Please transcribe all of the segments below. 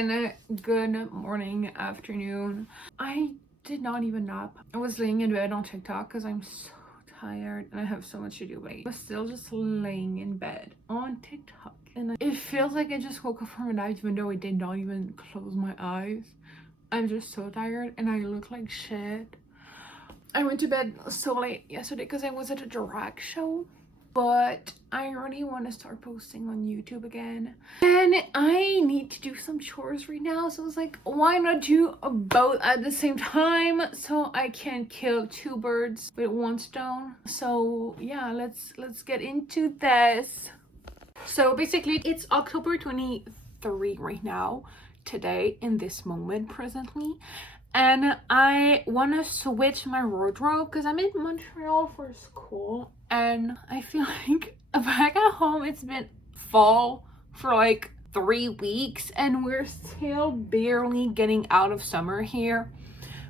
and good morning, afternoon. I did not even nap. I was laying in bed on TikTok because I'm so tired and I have so much to do, but I was still just laying in bed on TikTok, and it feels like I just woke up from a nap even though I did not even close my eyes. I'm just so tired and I look like shit. I went to bed so late yesterday because I was at a drag show, but I really want to start posting on YouTube again, and I need to do some chores right now, so I was like, why not do both at the same time so I can kill two birds with one stone. So yeah, let's get into this. So basically it's October 23 right now, today, in this moment, presently, and I want to switch my wardrobe because I'm in Montreal for school, and I feel like back at home it's been fall for like 3 weeks and we're still barely getting out of summer here,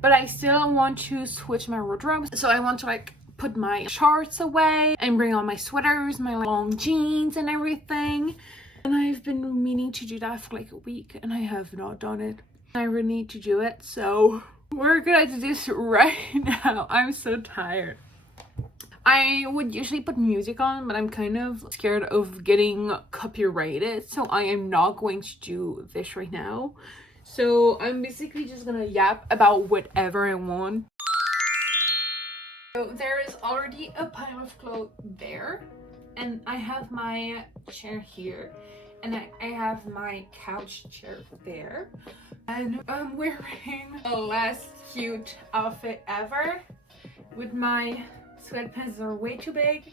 but I still want to switch my wardrobe. So I want to like put my shorts away and bring on my sweaters, my long jeans and everything, and I've been meaning to do that for like a week and I have not done it. I really need to do it, so we're gonna do this right now. I'm so tired. I would usually put music on, but I'm kind of scared of getting copyrighted, so I am not going to do this right now. So I'm basically just gonna yap about whatever I want. So there is already a pile of clothes there, and I have my chair here, and I have my couch chair there, and I'm wearing the last cute outfit ever with my sweatpants that are way too big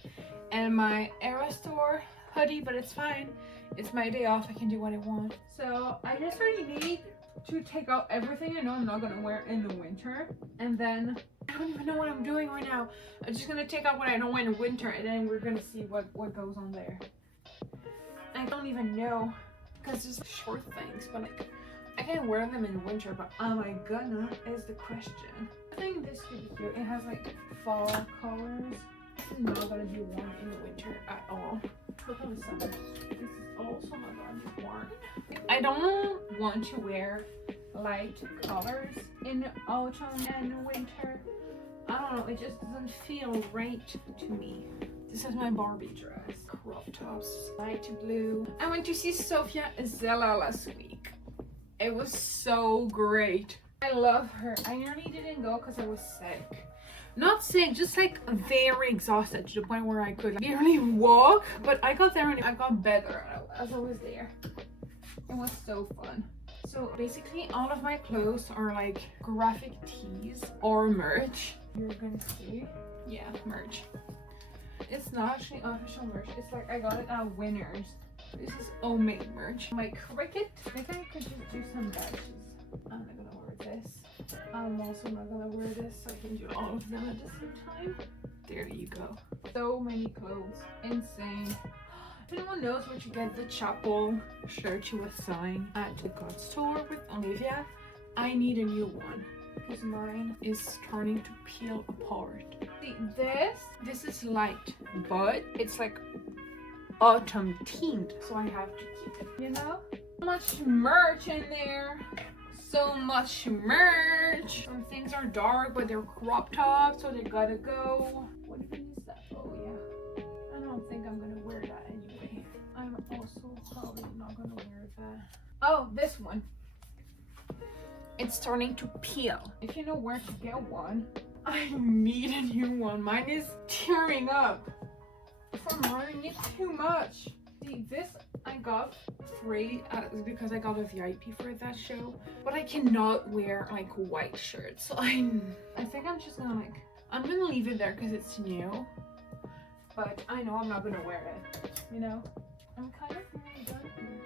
and my Era Store hoodie, but it's fine. It's my day off. I can do what I want. So I just really need to take out everything I know I'm not gonna wear in the winter, and then I don't even know what I'm doing right now. I'm just gonna take out what I don't wear in winter, and then we're gonna see what goes on there. I don't even know because it's short things, but like I can wear them in winter, but am I gonna is the question. I think this could be cute. It has like fall colors. This is not gonna be worn in the winter at all. Purple is summer. This is also not gonna be worn. I don't want to wear light colors in autumn and winter. I don't know, it just doesn't feel right to me. This is my Barbie dress. Crop tops, light blue. I went to see Sofia Zella last week. It was so great. I love her. I nearly didn't go because I was sick. Not sick, just like very exhausted to the point where I could barely walk. But I got there and I got better as I was there. It was so fun. So basically all of my clothes are like graphic tees or merch. You're gonna see. Yeah, merch. It's not actually official merch. It's like I got it at Winners. This is homemade merch. My cricket. I think I could just do some badges. I'm not gonna wear this. I'm also not gonna wear this, so I can do all of them at the same time. There you go. So many clothes. Insane. If anyone knows where to get the chapel shirt you was signed at the God store with Olivia, I need a new one because mine is starting to peel apart. See, this is light, but it's like autumn themed, so I have to keep it, you know? So much merch in there. So much merch. Some things are dark, but they're crop tops, so they gotta go. What even is that? Oh yeah. I don't think I'm gonna wear that anyway. I'm also probably not gonna wear that. Oh, this one. It's starting to peel. If you know where to get one, I need a new one. Mine is tearing up from wearing it too much. See, this I got free because I got a VIP for that show, but I cannot wear like white shirts, so I think I'm just gonna I'm gonna leave it there because it's new, but I know I'm not gonna wear it, you know. I'm kind of nearly done here.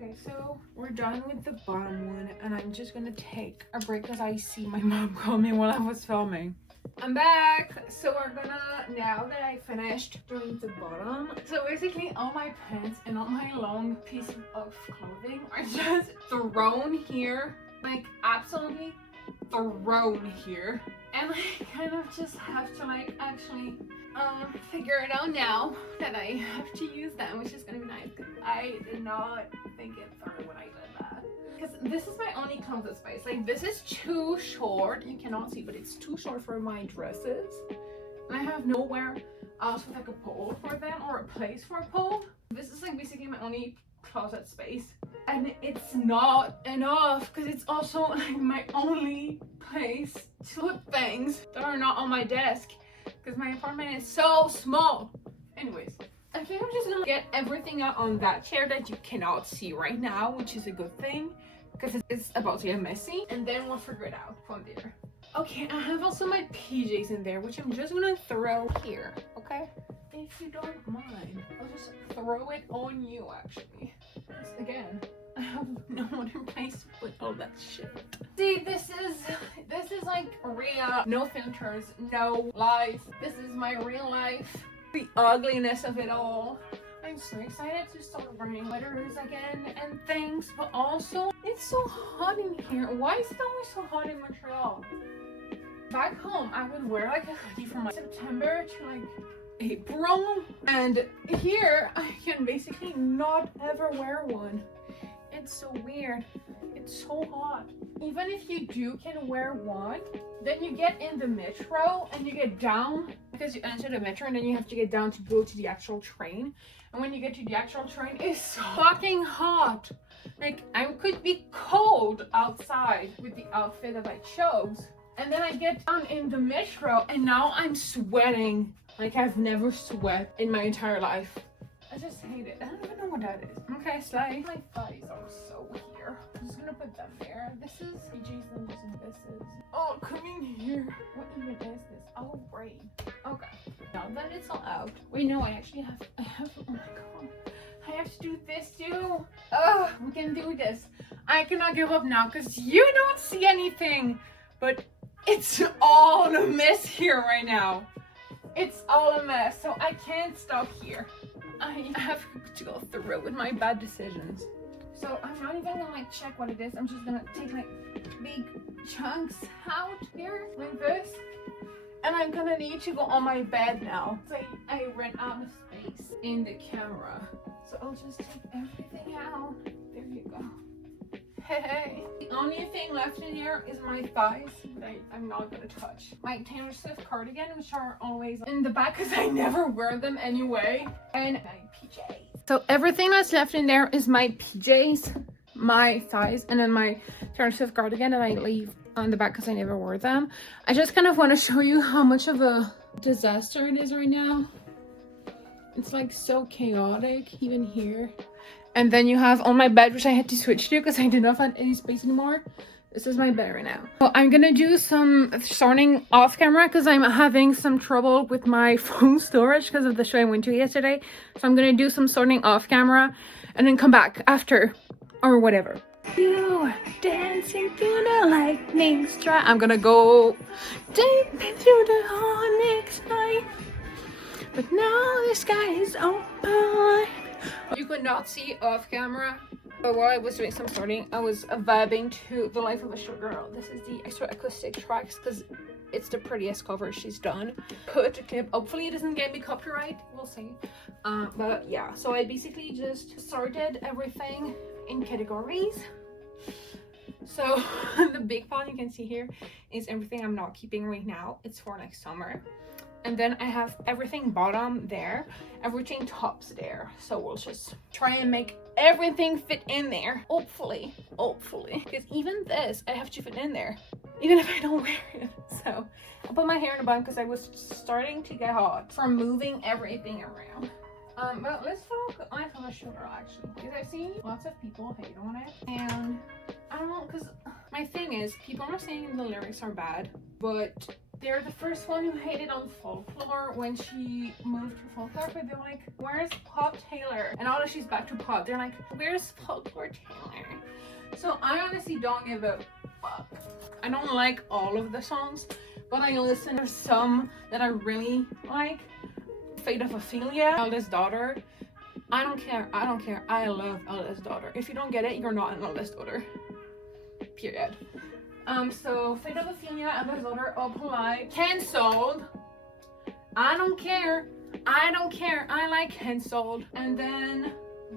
Okay, so we're done with the bottom one, and I'm just gonna take a break because I see my mom call me while I was filming. I'm back. So we're gonna, now that I finished doing the bottom, so basically all my pants and all my long pieces of clothing are just thrown here, like absolutely thrown here, and I kind of just have to like actually figure it out now that I have to use them, which is gonna be nice because I did not think it through when I did that. because this is my only closet space. Like, this is too short. You cannot see, but it's too short for my dresses. And I have nowhere else with like a pole for them or a place for a pole. This is like basically my only closet space. And it's not enough because it's also like my only place to put things that are not on my desk because my apartment is so small. Anyways, I think I'm just gonna get everything out on that chair that you cannot see right now, which is a good thing because it's about to get messy, and then we'll figure it out from there. Okay, I have also my PJs in there, which I'm just gonna throw here, okay? If you don't mind, I'll just throw it on you actually. Because again, I have no other place to put all that shit. See, this is like real, no filters, no lies. This is my real life. The ugliness of it all. I'm so excited to start wearing sweaters again and things, but also it's so hot in here. Why is it always so hot in Montreal? Back home, I would wear like a hoodie from like September to like April, and here I can basically not ever wear one. It's so weird. It's so hot. Even if you can wear one, then you get in the metro and you get down because you enter the metro and then you have to get down to go to the actual train. And when you get to the actual train, it's so fucking hot. Like, I could be cold outside with the outfit that I chose. And then I get down in the metro and now I'm sweating like I've never sweat in my entire life. I just hate it. I don't even know what that is. Okay, slay. My thighs are so here. I'm just gonna put them there. This is PJs and this is. Oh, come in here. What even is this? Oh, brain. Okay. Now that it's all out. Wait, no, I actually have, oh my god. I have to do this too. Ugh, we can do this. I cannot give up now because you don't see anything. But it's all a mess here right now. It's all a mess, so I can't stop here. I have to go through with my bad decisions. So I'm not even gonna like check what it is. I'm just gonna take like big chunks out here like this. And I'm gonna need to go on my bed now. So I ran out of space in the camera. So I'll just take everything out. There you go. Hey. The only thing left in here is my thighs that I'm not gonna touch. My Taylor Swift cardigan, which are always in the back because I never wear them anyway. And my PJs. So everything that's left in there is my PJs, my thighs, and then my Taylor Swift cardigan that I leave on the back because I never wore them. I just kind of want to show you how much of a disaster it is right now. It's like so chaotic even here. And then you have on my bed, which I had to switch to because I did not find any space anymore. This is my bed right now. So I'm gonna do some sorting off camera because I'm having some trouble with my phone storage because of the show I went to yesterday. So I'm gonna do some sorting off camera and then come back after or whatever. You dancing through the lightning strike. I'm gonna go deep into the onyx night. But now the sky is open. You could not see off camera, but while I was doing some sorting, I was vibing to The Life of a Short Girl. This is the extra acoustic tracks because it's the prettiest cover she's done. Put a clip. Hopefully it doesn't get me copyright. We'll see. But yeah, so I basically just sorted everything in categories. So the big pile you can see here is everything I'm not keeping right now. It's for next summer. And then I have everything bottom there, everything tops there. So we'll just try and make everything fit in there. Hopefully. Because even this, I have to fit in there, even if I don't wear it. So I put my hair in a bun because I was starting to get hot from moving everything around. But let's talk Life of a Short Girl actually, because I've seen lots of people hate on it. And I don't know, because my thing is, people are saying the lyrics are bad, but they're the first one who hated on Folklore when she moved to Folklore, but they're like, where's Pop Taylor? And now that she's back to pop, they're like, where's Folklore Taylor? So I honestly don't give a fuck. I don't like all of the songs, but I listen to some that I really like. Fate of Ophelia, Eldest Daughter. I don't care. I love Eldest Daughter. If you don't get it, you're not an Eldest Daughter. Period. So Fate of Ophelia, Eldest Daughter, Opalite, Cancelled. I don't care. I like Cancelled. And then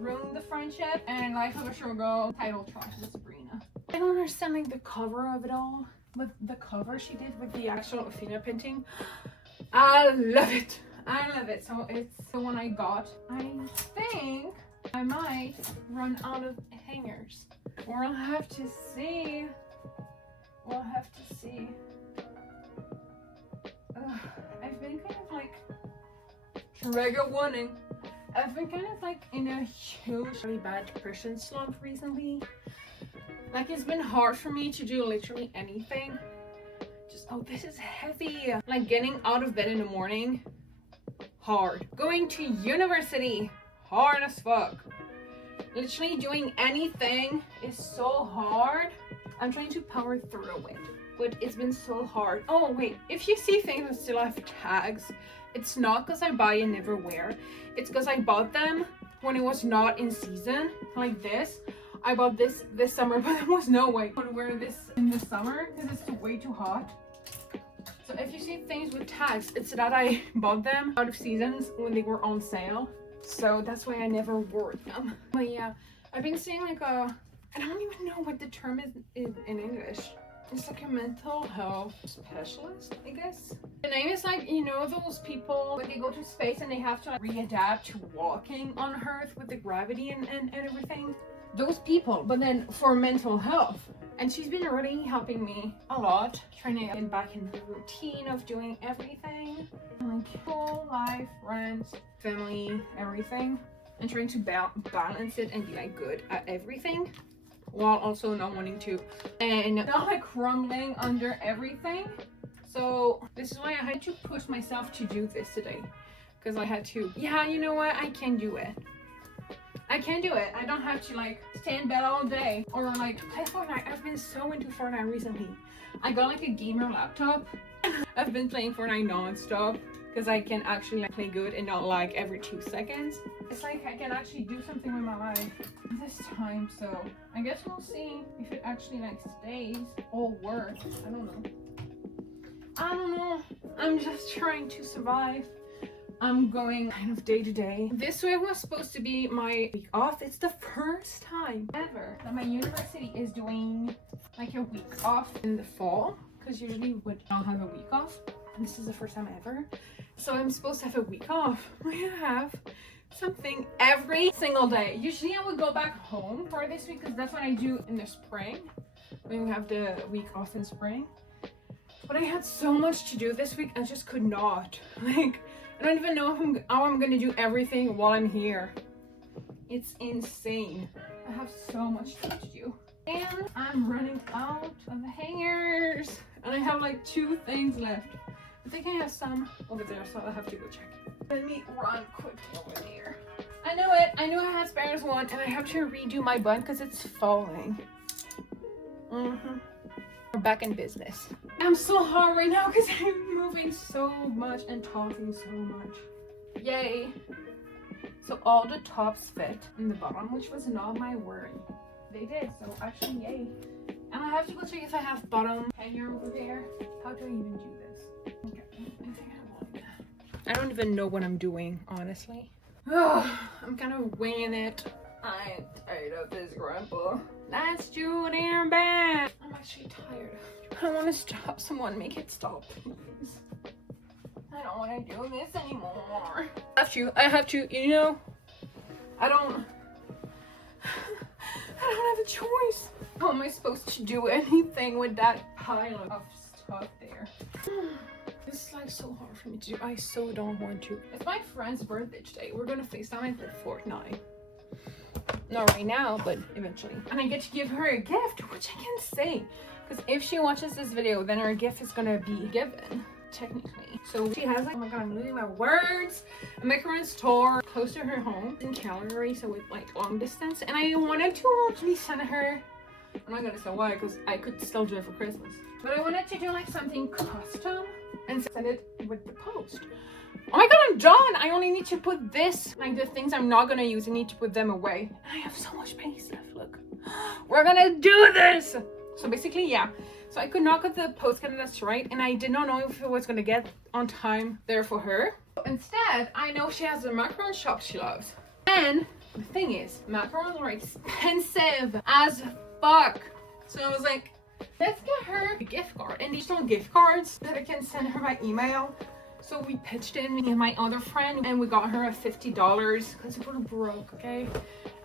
ruin the friendship. And Life of a Short Girl, title trash with Sabrina. I don't understand like the cover of it all, but the cover she did with the actual Athena painting, I love it. I love it. So it's the one I got. I think I might run out of hangers, or I'll have to see. We'll have to see. I've been kind of like, trigger warning, I've been kind of like in a huge, really bad depression slump recently. Like, it's been hard for me to do literally anything. Just, oh, this is heavy. Like, getting out of bed in the morning, hard. Going to university, hard as fuck. Literally doing anything is so hard. I'm trying to power through it, but it's been so hard. Oh wait, if you see things that still have tags, it's not because I buy and never wear. It's because I bought them when it was not in season. Like this, I bought this summer, but there was no way I would wear this in the summer because it's way too hot. So if you see things with tags, it's that I bought them out of seasons when they were on sale. So that's why I never wore them. But yeah, I've been seeing like I don't even know what the term is in English. It's like a mental health specialist, I guess. The name is like, you know, those people when they go to space and they have to like readapt to walking on Earth with the gravity and everything. Those people, but then for mental health. And she's been really helping me a lot, trying to get back in the routine of doing everything. Like whole life, friends, family, everything. And trying to balance it and be like good at everything, while also not wanting to and not like crumbling under everything. So this is why I had to push myself to do this today, because I had to, yeah, you know what, I can do it. I can do it. I don't have to like stay in bed all day or like play Fortnite. I've been so into Fortnite recently. I got like a gamer laptop. I've been playing Fortnite non-stop because I can actually like play good and not like every 2 seconds. It's like I can actually do something with my life this time, so I guess we'll see if it actually like stays or works. I don't know. I'm just trying to survive. I'm going kind of day to day. This week was supposed to be my week off. It's the first time ever that my university is doing like a week off in the fall, because usually we don't have a week off. And this is the first time ever. So I'm supposed to have a week off. I have something every single day. Usually I would go back home for this week because that's what I do in the spring when we have the week off in spring. But I had so much to do this week, I just could not. Like, I don't even know how I'm gonna do everything while I'm here. It's insane. I have so much to do. And I'm running out of hangers. And I have like 2 things left. I think I have some over there, so I'll have to go check. Let me run quickly over there. I knew it. I knew I had spares one, and I have to redo my bun because it's falling. We're back in business. I'm so hard right now because I'm moving so much and talking so much. Yay. So all the tops fit in the bottom, which was not my worry. They did, so actually yay. And I have to go check if I have bottom hanger over there. How do I even do this? Okay, I think I want that. I don't even know what I'm doing, honestly. I'm kind of winging it. I'm tired of this grandpa. Let's do it in bed. I'm actually tired. I want to stop. Someone make it stop, please. I don't want to do this anymore. I have to, you know, I don't have a choice. How am I supposed to do anything with that pile of stuff there? This is like so hard for me to do. I so don't want to. It's my friend's birthday today. We're gonna FaceTime and play Fortnite. Not right now, but eventually. And I get to give her a gift, which I can say. Because if she watches this video, then her gift is gonna be given, technically. So she has like, oh my god, I'm losing my words. A macaroni store close to her home in Calgary, so it's like long distance. And I wanted to actually send her, I'm not gonna say why, because I could still do it for Christmas. But I wanted to do like something custom and send it with the post. Oh my god, I'm done! I only need to put this, like the things I'm not gonna use, I need to put them away. And I have so much space left, look. We're gonna do this! So basically, yeah. So I could not get the post canvas right, and I did not know if it was gonna get on time there for her. Instead, I know she has a macaron shop she loves. And The thing is, macarons are expensive as fuck. So I was like, let's get her a gift card. And these are gift cards that I can send her by email. So we pitched in, me and my other friend, and we got her a $50 because we're broke, okay?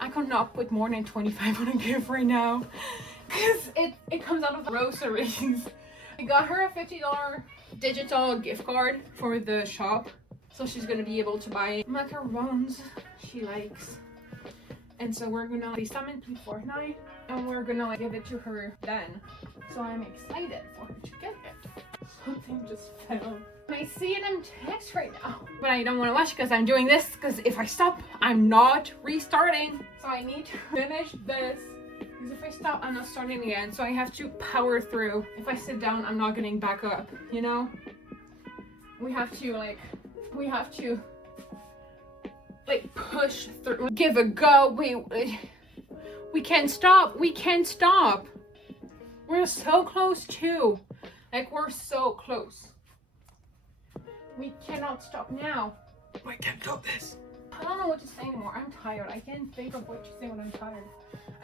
I could not put more than 25 on a gift right now because it comes out of groceries. I got her a $50 digital gift card for the shop. So she's gonna be able to buy macarons she likes. And so we're gonna FaceTime into Fortnite and we're gonna give it to her then. So I'm excited for her to get it. Something just fell. I see it in text right now. But I don't want to watch because I'm doing this because if I stop, I'm not restarting. So I need to finish this. Because if I stop, I'm not starting again. So I have to power through. If I sit down, I'm not getting back up, you know? We have to push through, give a go. Wait, we can't stop. We're so close too. Like, we're so close. We cannot stop now. We can't stop this. I don't know what to say anymore. I'm tired. I can't think of what to say when I'm tired.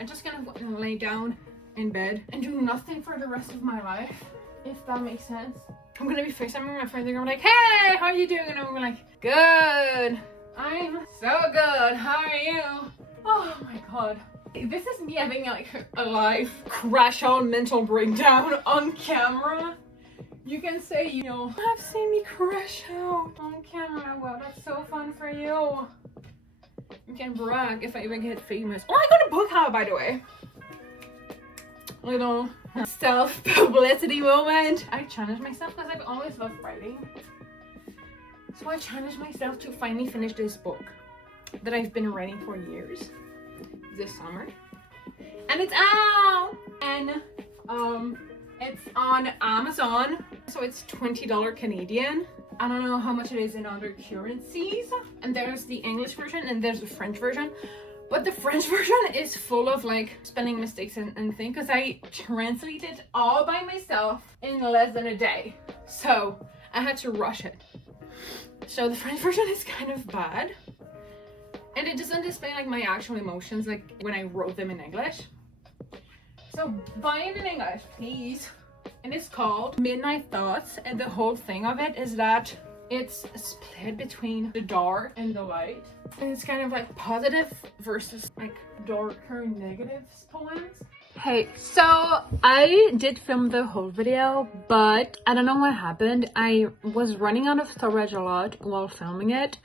I'm just gonna lay down in bed and do nothing for the rest of my life, if that makes sense. I'm gonna be FaceTiming my friends. They're gonna be like, hey, how are you doing? And I'm gonna be like, good. I'm so good. How are you? Oh my god. This is me having like a live crash out mental breakdown on camera. You can say, you know, have seen me crash out on camera. Well, that's so fun for you. You can brag if I even get famous. Oh, I got a book out, by the way. Little self-publicity moment. I challenged myself because I've always loved writing. So I challenged myself to finally finish this book that I've been writing for years this summer. And it's out! And it's on Amazon. So it's $20 Canadian. I don't know how much it is in other currencies. And there's the English version and there's the French version. But the French version is full of like spelling mistakes and things because I translated all by myself in less than a day. So I had to rush it. So the French version is kind of bad. And it doesn't display like my actual emotions like when I wrote them in English. So buy it in English, please. And it's called Midnight Thoughts. And the whole thing of it is that it's split between the dark and the light. And it's kind of like positive versus like darker negative poems. Hey, so I did film the whole video, but I don't know what happened. I was running out of storage a lot while filming it.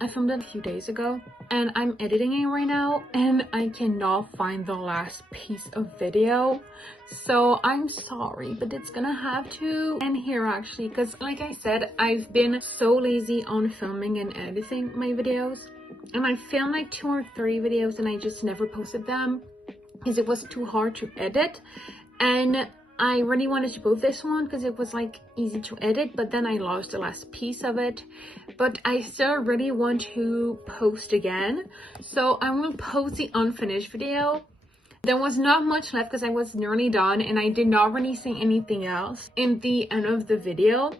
I filmed it a few days ago and I'm editing it right now and I cannot find the last piece of video. So I'm sorry, but it's gonna have to end here actually, because like I said, I've been so lazy on filming and editing my videos. And I filmed like 2 or 3 videos and I just never posted them because it was too hard to edit. And I really wanted to post this one because it was like easy to edit, but then I lost the last piece of it. But I still really want to post again, so I will post the unfinished video. There was not much left because I was nearly done and I did not really say anything else in the end of the video.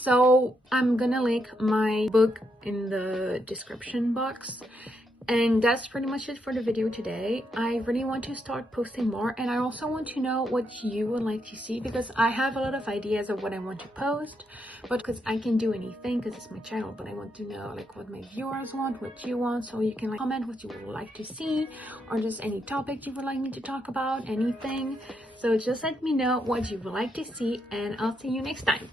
So I'm gonna link my book in the description box. And that's pretty much it for the video today. I really want to start posting more and I also want to know what you would like to see because I have a lot of ideas of what I want to post, but because I can do anything because it's my channel, but I want to know like what my viewers want, what you want, so you can like comment what you would like to see or just any topic you would like me to talk about, anything. So just let me know what you would like to see and I'll see you next time.